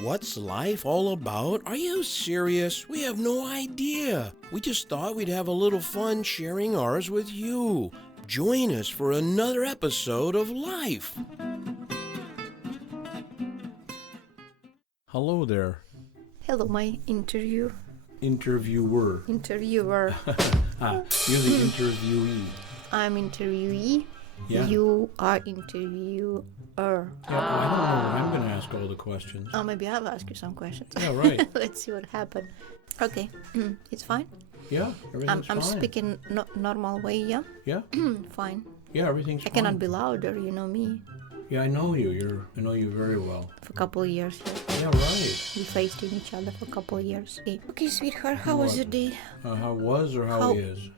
What's life all about? Are you serious? We have no idea. We just thought we'd have a little fun sharing ours with you. Join us for another episode of Life. Hello there. Hello, my interviewer. You're the interviewee. I'm interviewee. Yeah. You are interviewer. Yeah, I don't know. I'm going to ask all the questions. Oh, maybe I'll ask you some questions. Yeah, right. Let's see what happened. Okay, it's fine. Yeah, everything's I'm fine. speaking normal way, yeah? Yeah? Fine. Yeah, everything's I fine. cannot be louder, you know me. Yeah, I know you. I know you very well. For a couple of years, yeah. Yeah, right. We faced in each other for a couple of years. Okay, sweetheart, how was your day? How was or how is?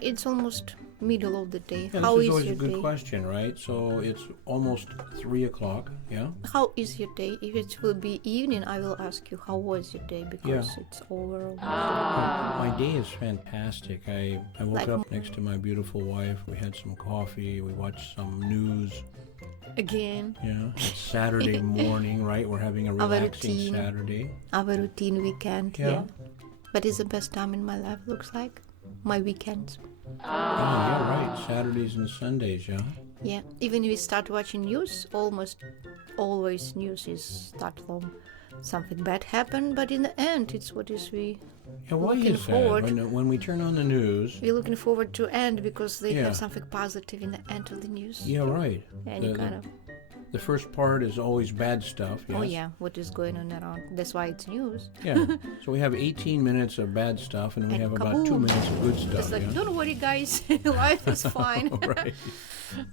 It's almost middle of the day. Yeah, How this is is always your a good day? question, right? So it's almost 3 o'clock, yeah? How is your day? If it will be evening, I will ask you how was your day because it's over. My day is fantastic. I woke Like- up next to my beautiful wife. We had some coffee. We watched some news. Again, Yeah, it's Saturday morning, right? We're having a Our relaxing routine. Saturday. our routine weekend. Yeah. But it's the best time in my life, looks like. My weekends. Yeah, right. Saturdays and Sundays, yeah? Yeah. Even if we start watching news, almost always news is start from something bad happened, but in the end, it's what is we. Yeah, why Looking is forward. that? When we turn on the news, We're looking forward to end because they Yeah. have something positive in the end of the news. yeah, right. And you kind of, The first part is always bad stuff, yes? oh yeah, what is going on around? That's why it's news. Yeah. So we have 18 minutes of bad stuff, and then we And have about 2 kaboom. minutes of good stuff. It's like, yeah? don't worry, guys, life is fine. Right.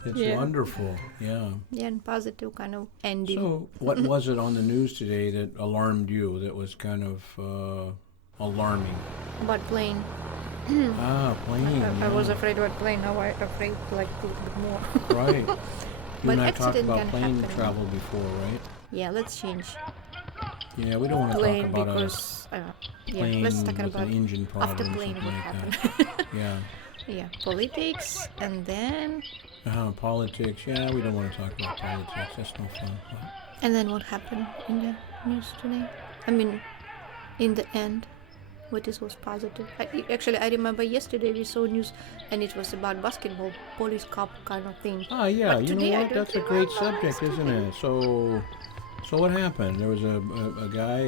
It's Yeah. wonderful. Yeah. Yeah, and positive kind of ending. So, what was it on the news today that alarmed you? That was kind of alarming. About plane. Plane. I was afraid about plane. Now I'm afraid like a little bit more. Right. You But and I talked accident about can plane happen. travel before, right? Yeah, let's change Yeah, we don't want to plane talk about because a yeah, plane let's talk with about an engine problem after or plane something what like happened. that. Yeah. Yeah, politics and then Politics. Yeah, we don't want to talk about politics. That's no fun. what happened in the news today? I mean, in the end, what is was positive? I remember yesterday we saw news and it was about basketball, police cup kind of thing. Ah, yeah, But you today know I what? don't That's a think great about subject, isn't it? So what happened? There was a guy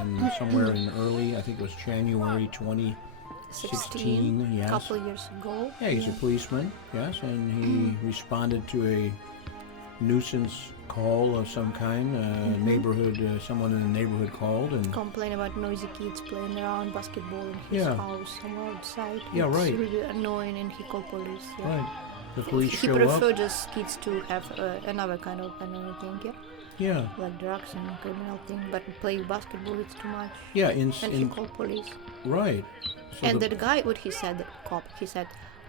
in somewhere in early, I think it was January 2016. Yes. Couple years ago. Yeah, he's a policeman. Yes, and he responded to a nuisance call of some kind. Neighborhood, someone in the neighborhood called and. Complain about noisy kids playing around basketball in his Yeah. house somewhere outside. Yeah, it's right. really annoying and he called police. Yeah. Right. The police He show up. preferred just kids to have another kind of thing, yeah, Yeah. like drugs and criminal thing. But playing basketball, it's too much. Yeah. And he called police. Right. So And that guy, what he said, the cop, he said,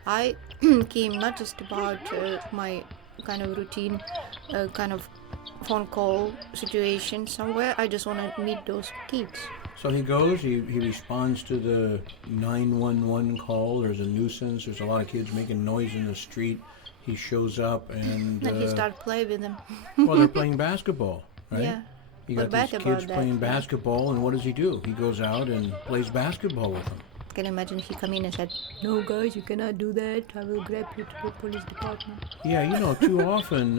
I came not just about my kind of routine, kind of phone call situation somewhere. I just want to meet those kids. So he goes, he responds to the 911 call. There's a nuisance. There's a lot of kids making noise in the street. He shows up and And he started playing with them. well, they're playing basketball, right? Yeah. You What got these bad kids about that? playing basketball, and what does he do? He goes out and plays basketball with them. Can you imagine he come in and said, no guys, you cannot do that. I will grab you to the police department. Yeah, you know, too often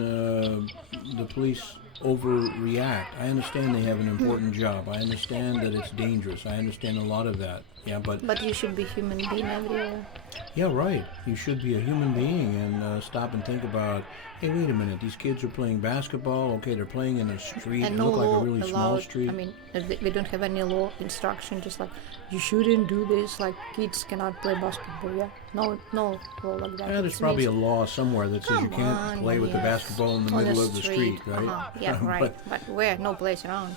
the police overreact. I understand they have an important job. I understand that it's dangerous. I understand a lot of that. Yeah, But you should be human being everywhere. yeah, right. You should be a human being and stop and think about, hey, wait a minute, these kids are playing basketball. Okay, they're playing in a street. And It no looked like law a really small allowed. street. I mean, we don't have any law instruction. Just like you shouldn't do this. Like kids cannot play basketball. Yeah, no law like that. Yeah, there's It's probably a amazing. law somewhere that says you Come can't on, play with the yes. basketball in the On middle of the street, right? Yeah, right. But where? No place around.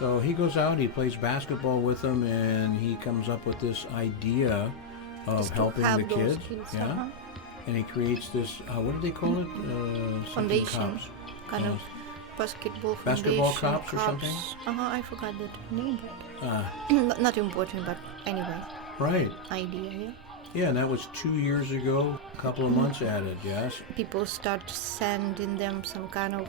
So he goes out, he plays basketball with them, and he comes up with this idea of Just to helping help the those kids. kids, Yeah. And he creates this, what do they call it? Something Foundation. cops. Kind of basketball Basketball foundation, cops or something? I forgot that name, but Ah, not important. But anyway, right. idea. Yeah. Yeah, and that was 2 years ago, a couple of months added, yes. People start sending them some kind of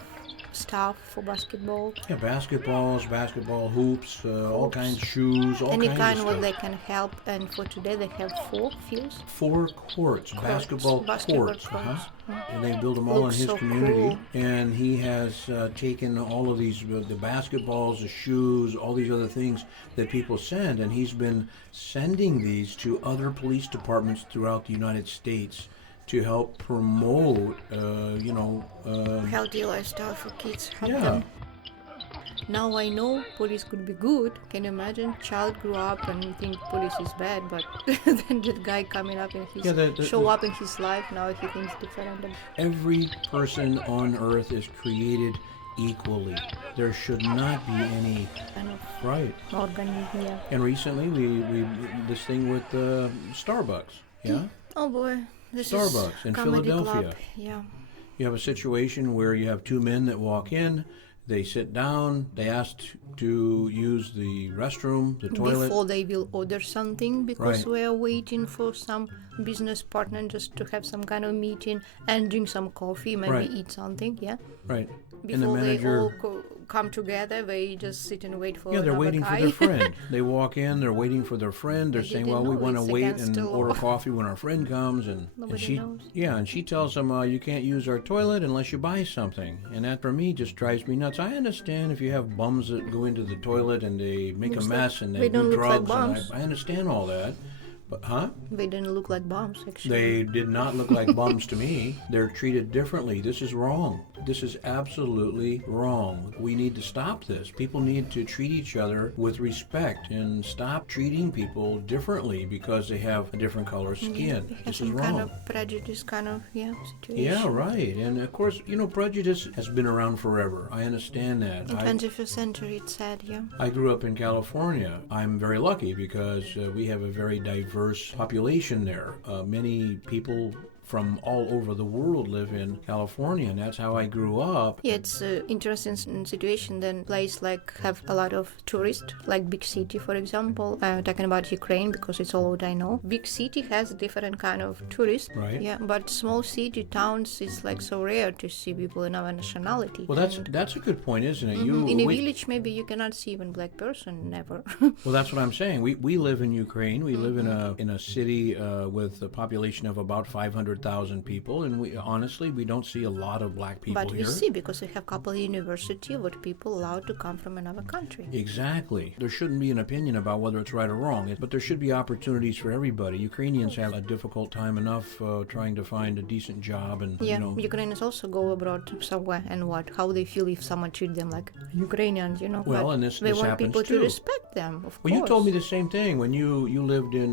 stuff for basketball. Yeah, basketballs, basketball hoops, all kinds of shoes, all Any kinds kind of where stuff. they can help. And for today they have 4 fields. 4 courts, basketball courts. And they build them all Looks in his so community. cool. And he has taken all of these, the basketballs, the shoes, all these other things that people send, and he's been sending these to other police departments throughout the United States to help promote, Healthy lifestyle for kids. Help yeah. them. Now I know police could be good. Can you imagine? Child grew up and you think police is bad, but then that guy coming up in his show up in his life. Now he thinks different. Every person on earth is created equally. There should not be any Kind of right. organism, yeah. And recently we this thing with Starbucks, yeah. Oh boy, this Starbucks is in comedy Philadelphia. club. Yeah. You have a situation where you have 2 men that walk in, they sit down, they ask to use the restroom, the toilet. Before they will order something, because Right. we are waiting for some business partner just to have some kind of meeting and drink some coffee, maybe Right. eat something, yeah. Right. And the Before they all manager, come together, they just sit and wait for yeah, they're another waiting guy. for their friend. They walk in, they're waiting for their friend. They're They saying, didn't well, we know want to it's wait against and the order law. coffee when our friend comes. And Nobody she, knows. yeah, and she tells them, you can't use our toilet unless you buy something. And that for me just drives me nuts. I understand if you have bums that go into the toilet and they make Looks a like mess and they they don't do look like drugs. And bums. I understand all that. But, They didn't look like bombs, actually. They did not look like bums to me. They're treated differently. This is wrong. This is absolutely wrong. We need to stop this. People need to treat each other with respect and stop treating people differently because they have a different color skin. They have This is some kind wrong. of prejudice kind of, situation. Yeah, right. And of course, prejudice has been around forever. I understand that. In 21st century, it's sad, yeah. I grew up in California. I'm very lucky because we have a very diverse population there. Many people from all over the world live in California, and that's how I grew up. Yeah, it's an interesting situation. Then place like have a lot of tourists, like big city, for example. I'm talking about Ukraine because it's all what I know. Big city has a different kind of tourists. Right. Yeah, but small city towns is like so rare to see people in our nationality. Well, that's a good point, isn't it? In a village, maybe you cannot see even black person, never. Well, that's what I'm saying. We live in Ukraine. We live in a city with a population of about 500,000 people, and we don't see a lot of black people But we here. see because we have couple university with people allowed to come from another country. Exactly. There shouldn't be an opinion about whether it's right or wrong, but there should be opportunities for everybody. Ukrainians have a difficult time enough trying to find a decent job, and Yeah, Ukrainians also go abroad somewhere and how they feel if someone treat them like Ukrainians, Well, but and this they want happens people too. to respect them, of Well, you course. told me the same thing when you lived in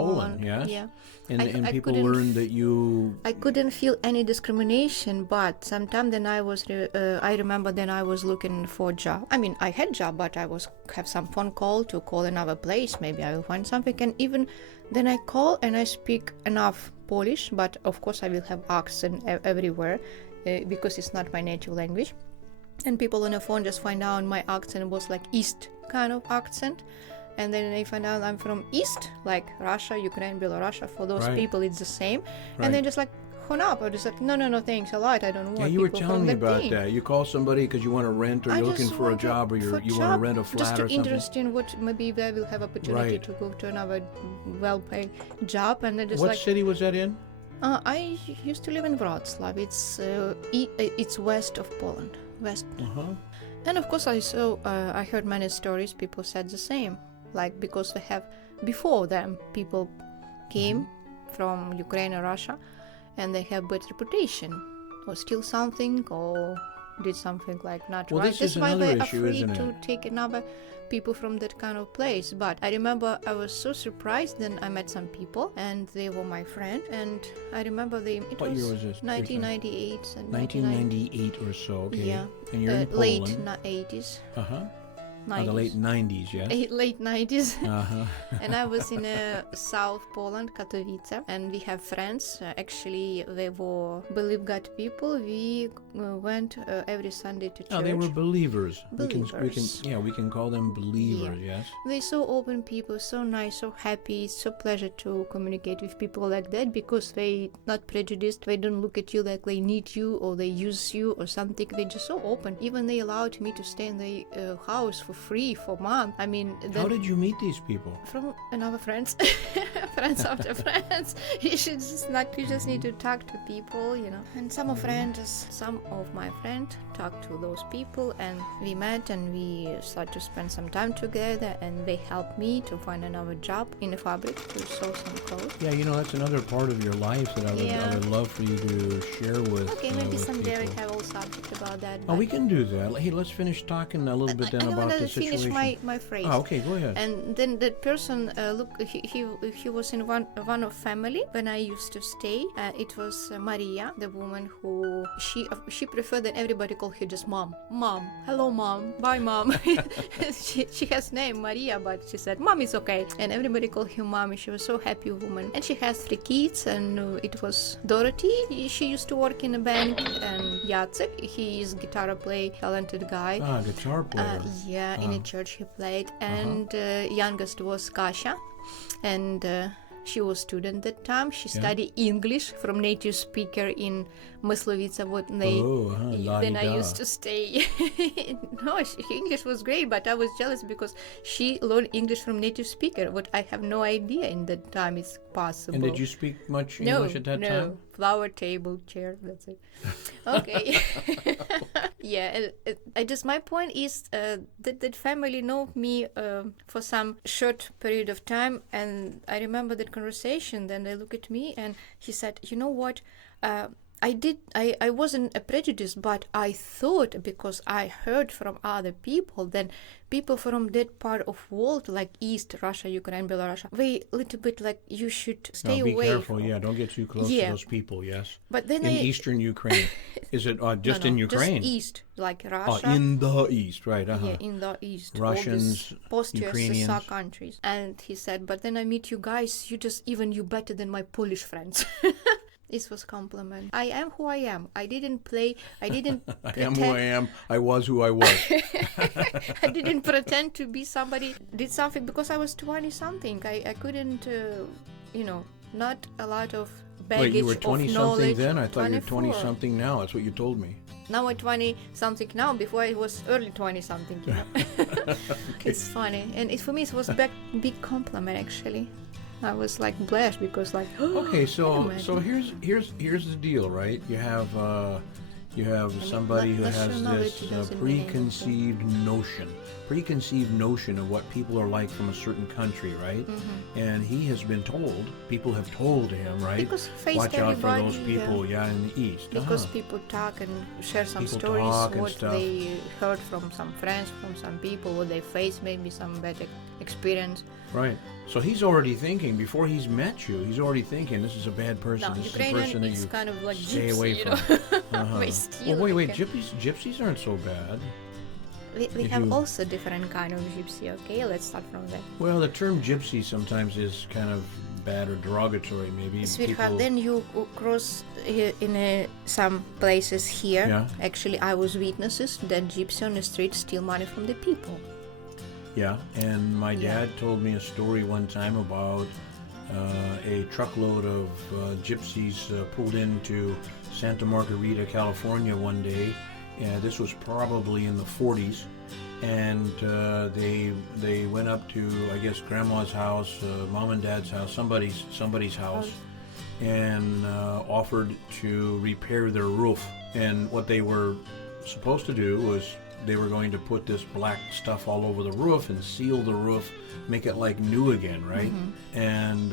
Poland, yes? Yeah. And I people couldn't learned that you... I couldn't feel any discrimination, but sometime then I remember then I was looking for a job. I mean, I had job, but I have some phone call to call another place. Maybe I will find something. And even then I call and I speak enough Polish, but of course I will have accent everywhere because it's not my native language. And people on the phone just find out my accent was like East kind of accent. And then they find out I'm from East, like Russia, Ukraine, Belarus. For those Right. people, it's the same. Right. And they're just like, hung up. I just like, no, thanks a lot. I don't want Yeah, you were people telling from me the about team. that. You call somebody because you want to rent, or I you're just looking for a want job, or you want to rent a flat just or to something. interesting what maybe they will have opportunity Right. to go to another well-paid job, and they're just What like. city was that in? I used to live in Wrocław. It's west of Poland, west. Uh-huh. And of course, I heard many stories. People said the same, like because they have before them people came from Ukraine or Russia, and they have bad reputation, or steal something, or did something like not Well, right. this That's is why another they're issue, afraid isn't to it? take another people from that kind of place. But I remember I was so surprised. Then I met some people, and they were my friend. And I remember it What was year was this? 1998 and 1998 or so, okay. Yeah, And you're in late Poland. 80s. Uh-huh. 90s. The late 90s, yes? Late 90s. Uh-huh. And I was in South Poland, Katowice, and we have friends. Actually, they were believe God people. We went every Sunday to church. Oh, they were believers. Believers. We can call them believers, yes? They're so open people, so nice, so happy. It's so pleasure to communicate with people like that because they not prejudiced. They don't look at you like they need you or they use you or something. They're just so open. Even they allowed me to stay in the house for free for a month. I mean, how did you meet these people? From another friends, friends after friends. You just need to talk to people, you know. And some of my friends talked to those people, and we met and we started to spend some time together. And they helped me to find another job in a fabric to sew some clothes. Yeah, you know, that's another part of your life that I would love for you to share with. Okay, maybe with someday we people. have a whole subject about that. Oh, we can do that. Hey, let's finish talking a little bit then about the situation. I finish my phrase. Oh, okay, go ahead. And then that person, he was in one of family when I used to stay. It was Maria, the woman who she preferred that everybody call her just mom. Mom, hello mom, bye mom. she has name Maria, but she said mom is okay, and everybody called her mom. She was so happy woman, and she has 3 kids. And it was Dorothy. She used to work in a bank, and Jacek, he is guitar player, talented guy. Guitar player. In a church he played. And youngest was Kasia, and she was student that time. She studied English from native speaker in Myslovica. Then I used to stay. No, English was great, but I was jealous because she learned English from native speaker. What I have no idea in that time is possible. And did you speak much English at that time? No, flower, table, chair, that's it. Okay. Yeah, my point is that family know me for some short period of time, and I remember that conversation. Then they look at me and he said, you know what, I wasn't a prejudice, but I thought, because I heard from other people, then people from that part of world like East Russia, Ukraine, Belarus, they little bit like you should stay away. Be careful, don't get too close to those people, yes. But then in Eastern Ukraine, is it just in Ukraine? Just East, like Russia. In the East, right? Yeah, in the East. Russians, post-USSR countries. And he said, but then I meet you guys, you better than my Polish friends. This was compliment. I am who I am. I didn't I am who I am. I was who I was. I didn't pretend to be somebody, did something because I was 20-something. I couldn't, not a lot of baggage. Wait, you were 20-something then? I thought 24. you were 20-something now. That's what you told me. Now I'm 20-something now. Before I was early 20-something, Okay. It's funny. And for me, it was a big compliment, actually. I was like blessed because okay, so here's the deal, right? You have somebody who has this preconceived notion of what people are like from a certain country, right? And he has been told, people have told him, right? Watch out for those people, in the East. Because people talk and share some stories, what they heard from some friends, from some people, what they faced, maybe some bad experience. Right. So he's already thinking, before he's met you, he's already thinking this is a bad person. No, this Ukrainian is a person that you kind of like stay Gypsy, away from. Well, wait, gypsies aren't so bad. We have also different kind of gypsy, okay? Let's start from there. Well, the term gypsy sometimes is kind of bad or derogatory, maybe. Sweetheart, then you cross in some places here. Yeah. Actually, I was witnesses that gypsy on the street steal money from the people. Yeah, and my dad told me a story one time about a truckload of gypsies pulled into Santa Margarita, California one day. This was probably in the 40s, and they went up to, I guess, Grandma's house, Mom and Dad's house, somebody's house, and offered to repair their roof. And what they were supposed to do was they were going to put this black stuff all over the roof and seal the roof, make it like new again, right? And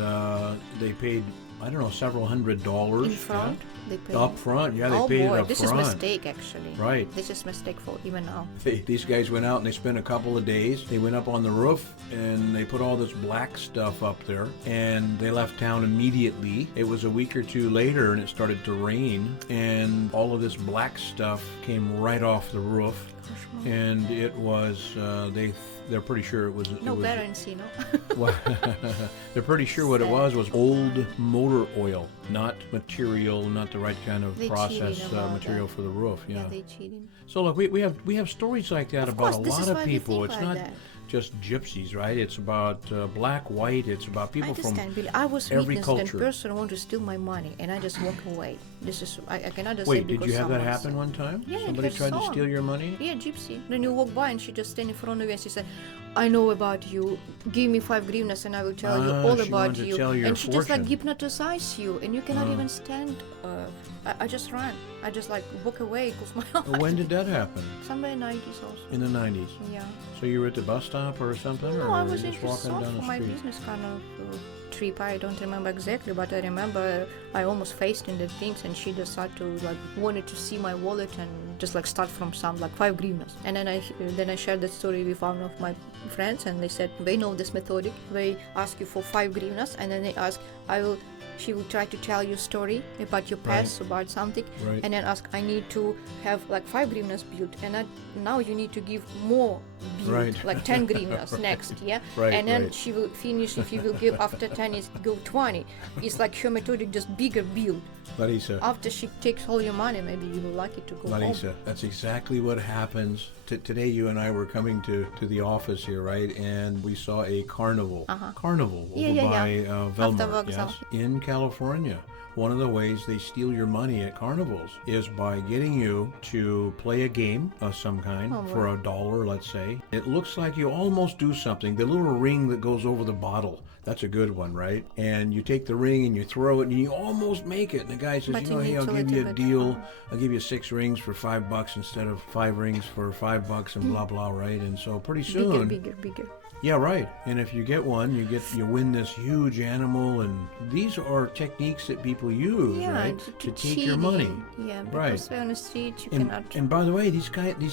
they paid, I don't know, several $100s. In front? They paid up front, they paid it up this front. Is mistake, actually. Right. This is mistake for even now. These guys went out and they spent a couple of days. They went up on the roof and they put all this black stuff up there, and they left town immediately. It was a week or two later and it started to rain, and all of this black stuff came right off the roof. and it was they're pretty sure it was No it was, guarantee, no? well, they're pretty sure what it was old motor oil, not material, not the right kind of They process cheating about material that. for the roof. Yeah. They cheating. So look, we have stories like that Of about course, a this lot is of why we people. think It's like not that. just gypsies, right? It's about black, white. It's about people I just from can't believe I was every witness culture. that person want to steal my money, and I just walk away. This is I cannot just say Wait, did because you have that someone happen said- one time? Yeah, Somebody it tried to was steal your money? Yeah, Gypsy. Then you walk by and she just stand in front of you and she said, I know about you. Give me 5 hryvnias and I will tell you all she about wanted to you. tell your And she just like fortune. hypnotize you and you cannot even stand. I just ran. I just like walk away because my Well, when did that happen? Somewhere in the 90s also. In the 90s. Yeah. So you were at the bus stop or something? No, or I was just in walking Kyiv down the for my street? business kind of trip. I don't remember exactly, but I remember I almost faced in the things, and she decided to like wanted to see my wallet and just like start from some like 5 hryvnias. And then I shared that story with one of my friends, and they said they know this methodic. They ask you for 5 hryvnias, and then they ask, she will try to tell you a story about your past, about something, Right. and then ask, I need to have like 5 hryvnias built, and now you need to give more built, Right. like 10 hryvnias next, yeah? Right, And then right. she will finish, if you will give after 10, it's go 20. It's like her methodic, just bigger build. Larisa, After she takes all your money, maybe you will like it to go Larisa, home. that's exactly what happens. Today you and I were coming to the office here, right? And we saw a carnival. Carnival over Yeah. by Velmar, After yes, in California. One of the ways they steal your money at carnivals is by getting you to play a game of some kind for $1, let's say. It looks like you almost do something. The little ring that goes over the bottle. That's a good one, right? And you take the ring and you throw it and you almost make it. And the guy says, But you you know, hey, need I'll to give you a let it- deal. I'll give you 6 rings for $5 instead of 5 rings for $5 and blah, blah, right? And so pretty soon... Bigger. Yeah, right. And if you get one, you win this huge animal, and these are techniques that people use, Yeah, right, to take your cheating. money. Yeah, Right. because we're on the street, you And, cannot... and by the way, these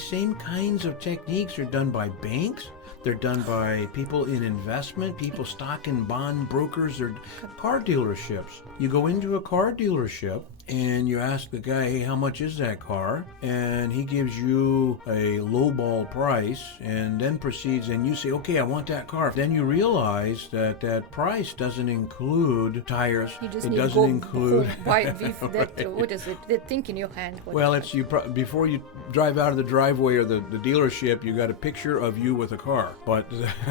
same kinds of techniques are done by banks. They're done by people in investment, people stock and bond brokers, or car dealerships. You go into a car dealership and you ask the guy, hey, how much is that car? And he gives you a lowball price and then proceeds and you say, okay, I want that car. Then you realize that that price doesn't include tires. You just It need to doesn't go include... home, buy with that, what is it, that thing in your hand. what Well, is it's you before you drive out of the driveway or the dealership, you got a picture of you with a car. But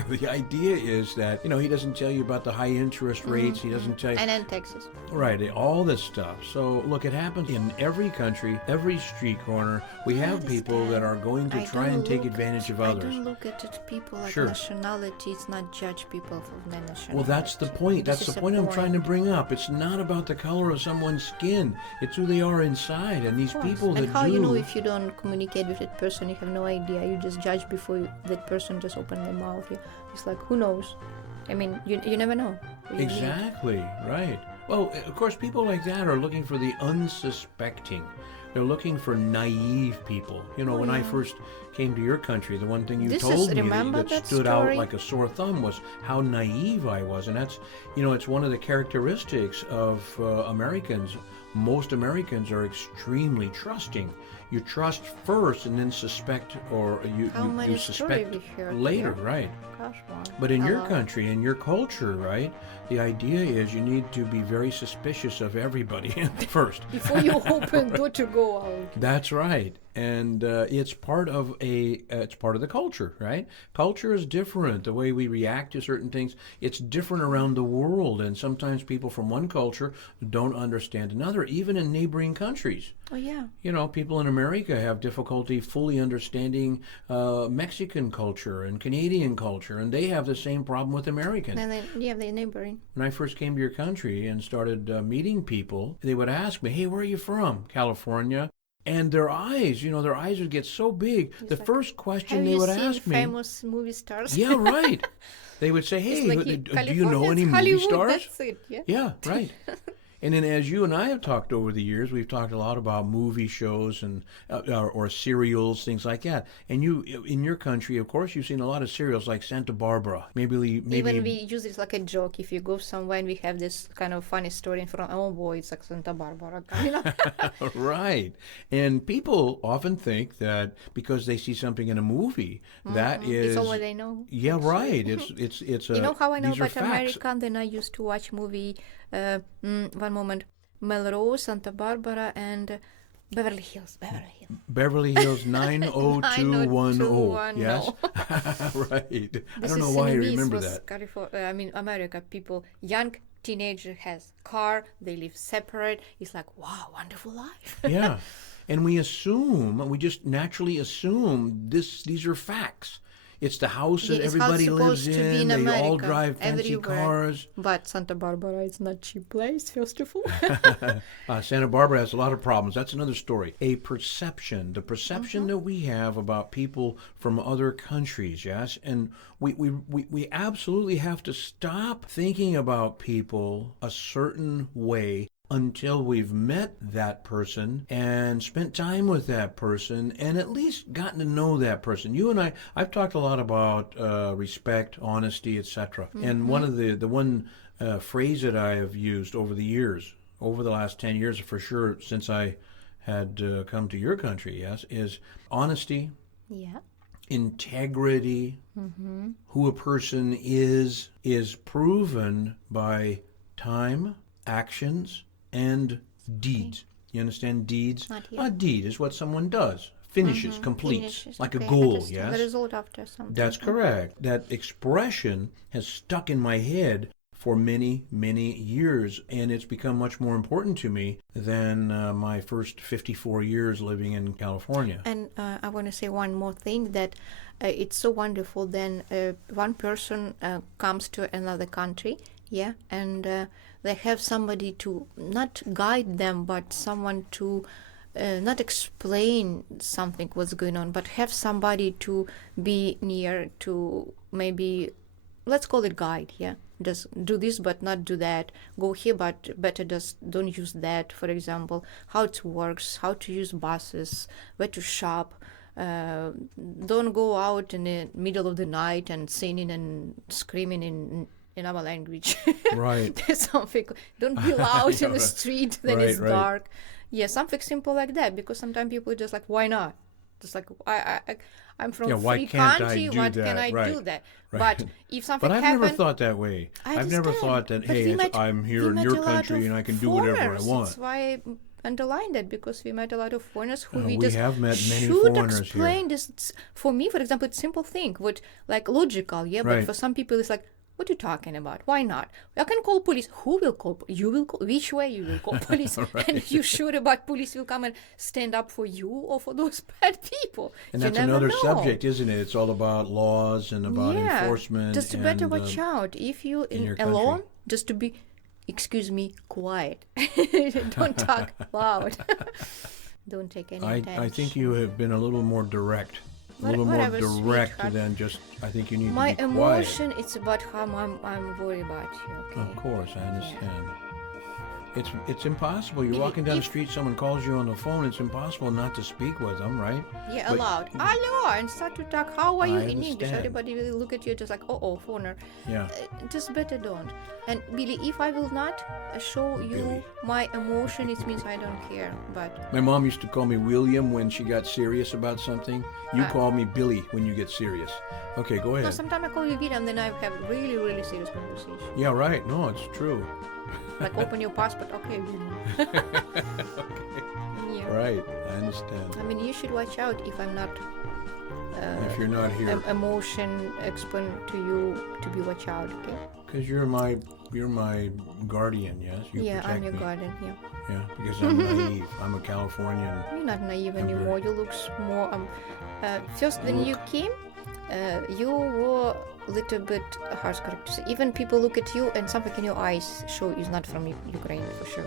the idea is that, you know, he doesn't tell you about the high interest rates. He doesn't tell you... And then Texas. Right, all this stuff. So, look, it happens in every country, every street corner. We have people that are going to try and take advantage of I others. don't look at it, people like Sure. nationality. It's not judge people for their nationality. Well, that's the point. This That's is the a point I'm trying to bring up. It's not about the color of someone's skin. It's who they are inside. And these people that And how do... you know if you don't communicate with that person, you have no idea. You just judge before that person just open their mouth. It's like, who knows? I mean, you never know. You need- Exactly, right. Well, of course, people like that are looking for the unsuspecting. They're looking for naive people. You know, when I first came to your country, the one thing you This is- told me remember that that stood out story? like a sore thumb was how naive I was. And that's, you know, it's one of the characteristics of Americans. Most Americans are extremely trusting. You trust first and then suspect, or How you many stories suspect we heard later, here? right? Gosh, wow. But in A your lot. country, in your culture, right, the idea is you need to be very suspicious of everybody first. Before you open door to go out. That's right. And it's part of the culture, right? Culture is different. The way we react to certain things, it's different around the world. And sometimes people from one culture don't understand another, even in neighboring countries. Oh, yeah. You know, people in America have difficulty fully understanding Mexican culture and Canadian culture, and they have the same problem with Americans. And then, yeah, they're neighboring. When I first came to your country and started meeting people, they would ask me, hey, where are you from? California. And their eyes would get so big. The like, first question Have they you would seen ask me, famous movie stars? yeah, right. They would say, hey, It's like do you know California, any it's movie Hollywood, stars? That's it, yeah. Yeah, right. And then, as you and I have talked over the years, we've talked a lot about movie shows and or serials, things like that. And you, in your country, of course, you've seen a lot of serials like Santa Barbara. Maybe Even we use it like a joke. If you go somewhere and we have this kind of funny story in front, oh boy, it's like Santa Barbara. Right. And people often think that because they see something in a movie, that is it's all what they know. Yeah, right. It's You know how I know these are about facts. American? Then I used to watch movie. One moment, Melrose, Santa Barbara, and Beverly Hills. Beverly Hills 90210. Yes, right. I don't know why I remember that. California, I mean, America people, young teenager has car, they live separate. It's like, wow, wonderful life. Yeah, and we just naturally assume these are facts. It's the house that everybody lives in. They all drive fancy cars. But Santa Barbara is not cheap place, first of all. Santa Barbara has a lot of problems. That's another story. The perception that we have about people from other countries, yes? And we absolutely have to stop thinking about people a certain way until we've met that person and spent time with that person and at least gotten to know that person. You and I've talked a lot about respect, honesty, etc. And one of the phrase that I have used over the years, over the last 10 years for sure, since I had come to your country, yes, is honesty, integrity, who a person is proven by time, actions, and deeds. You understand deeds? A deed is what someone does, finishes, completes, like a goal, yes? The result after something. That's correct. That expression has stuck in my head for many, many years, and it's become much more important to me than my first 54 years living in California. And I want to say one more thing, that it's so wonderful then one person comes to another country, and they have somebody to not guide them, but someone to not explain something what's going on, but have somebody to be near to, maybe, let's call it guide, just do this but not do that, go here but better just don't use that, for example, how it works, how to use buses, where to shop. Don't go out in the middle of the night and singing and screaming in our language. Right. Something. Don't be loud in the street when it's dark. Yeah, something simple like that. Because sometimes people are just like, why not? Just like, I'm from a free country. What can I do that? But if something happens, I've never thought that way. I've never thought that. Hey, I'm here in your country and I can do whatever I want. That's why I underline that, because we met a lot of foreigners who we have met many should foreigners explain here. This. For me, for example, it's simple thing, what like logical, but for some people it's like, what are you talking about? Why not? I can call police. Who will call? You will call. Which way you will call police? And you sure about police will come and stand up for you or for those bad people? And that's another subject, isn't it? It's all about laws and about enforcement. Just to better watch out. If you alone, just to be, excuse me, quiet. Don't talk loud. Don't take any attention. I think you have been a little more direct. A little more direct than just, I think you need to be quiet. My emotion, it's about how I'm worried about you, okay? Of course, I understand. It's impossible. You're walking down the street, someone calls you on the phone, it's impossible not to speak with them, right? Yeah, aloud. Hello, and start to talk. How are you in English? Everybody will look at you just like, foreigner. Yeah. Just better don't. And Billy, if I will not show you my emotion, it means I don't care. But my mom used to call me William when she got serious about something. You call me Billy when you get serious. Okay, go ahead. No, sometimes I call you William, then I have really, really serious conversation. Yeah, right. No, it's true. Like, open your passport. Okay, William. Okay. Yeah. Right, I understand. I mean, you should watch out if I'm not... if you're not here. Emotion explain to you to be watch out, okay? Because you're my guardian, yes? You I'm your guardian, Yeah, because I'm naive. I'm a Californian. You're not naive anymore. You look more... first, when you came, you were little bit harsh characters. Even people look at you and something in your eyes show you're not from Ukraine for sure.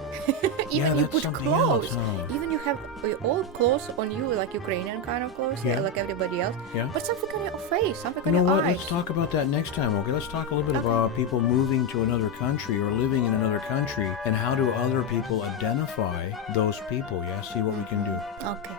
Even you that's put something clothes. else, huh? Even you have all clothes on you, like Ukrainian kind of clothes, Yeah. like everybody else. Yeah. But something on your face, something You on know your what? eyes. Let's talk about that next time, okay? Let's talk a little bit Okay. about people moving to another country or living in another country and how do other people identify those people, yeah? See what we can do. Okay.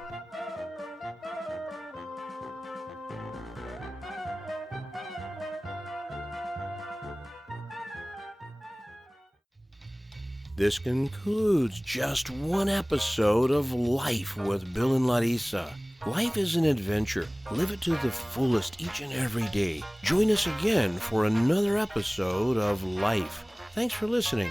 This concludes just one episode of Life with Bill and Larisa. Life is an adventure. Live it to the fullest each and every day. Join us again for another episode of Life. Thanks for listening.